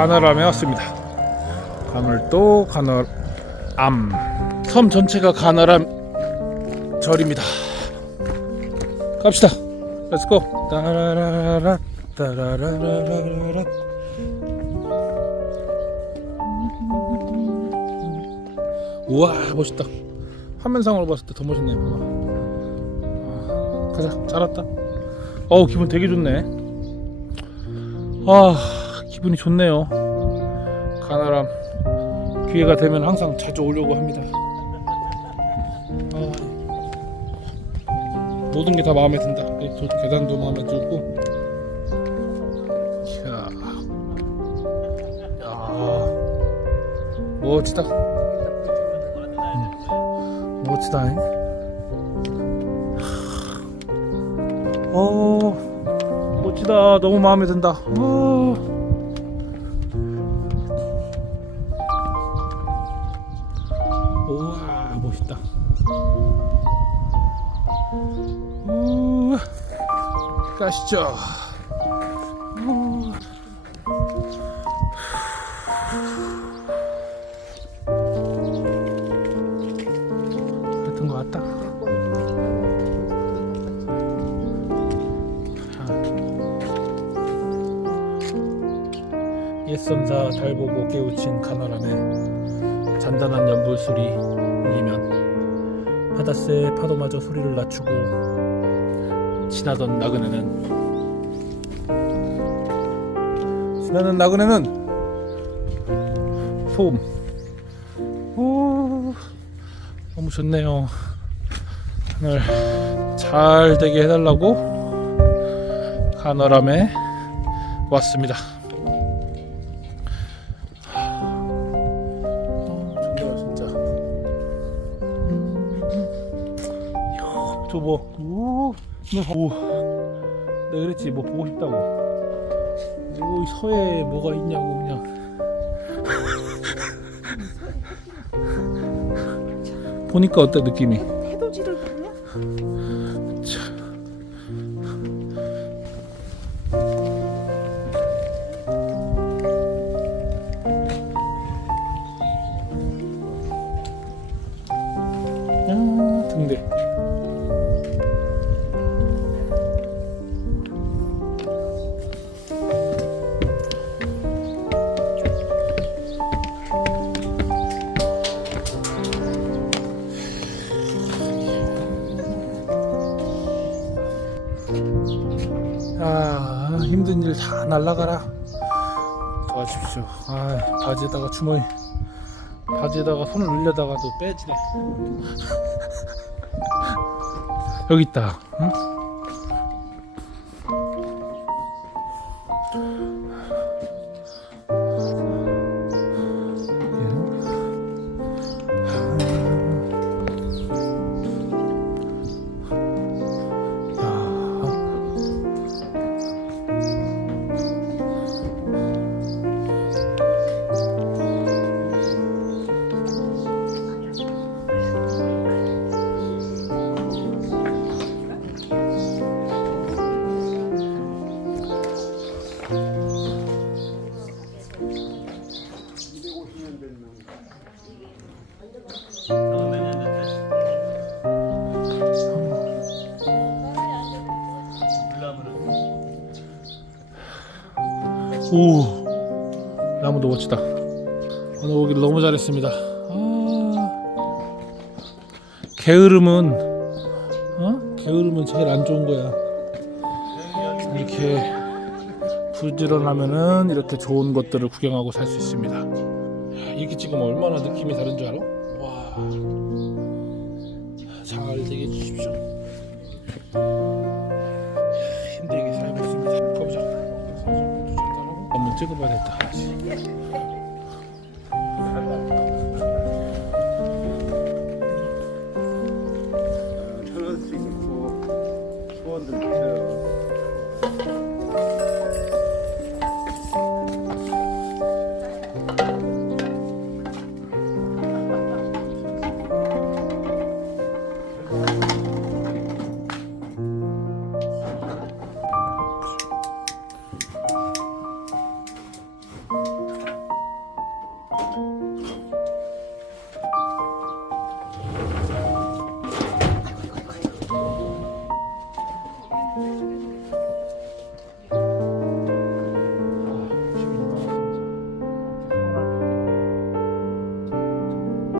가나람에 왔습니다. 가물도 가나암 섬 전체가 가나람 절입니다. 갑시다. 렛츠고. 따라라라 따라라라라라. 우와 멋있다. 화면상으로 봤을 때 더 멋있네. 봐봐. 아, 가자. 잘 왔다. 어우 기분 되게 좋네. 아 기분이 좋네요. 가나람 기회가 되면 항상 자주 오려고 합니다. 아, 모든 게 다 마음에 든다. 이저 계단도 마음에 들고. 이야, 야, 멋지다. 음, 멋지다. 잉? 어, 멋지다. 너무 마음에 든다. 어. 우, 가시죠. 우. 같은 거 같다. 옛선사 달 보고 깨우친 가나람에 잔단한 연불소리 울리면 바닷새 파도마저 소리를 낮추고 지나던 나그네는 지나는 나그네는 소음. 오 너무 좋네요. 오늘 잘 되게 해달라고 가나람에 왔습니다 저뭐 오, 오, 내가 그랬지. 뭐 보고 싶다고. 그리고 이 서해에 뭐가 있냐고 그냥. 보니까 어때 느낌이 아 힘든 일 다 날라가라. 도와주십시오. 아 바지에다가 주머니 바지에다가 손을 올려다가도 빼지네. 여기 있다. 응? 오. 나무도 멋지다. 오늘 오기를 너무 잘했습니다. 아, 게으름은 어? 게으름은 제일 안 좋은 거야. 이렇게 부지런하면은 이렇게 좋은 것들을 구경하고 살 수 있습니다. 야, 이렇게 찍으면 얼마나 느낌이 다른 줄 알아? 와 잘 되게 해주십시오 찍어봐야겠다 천 원씩 있고 소원들 주세요.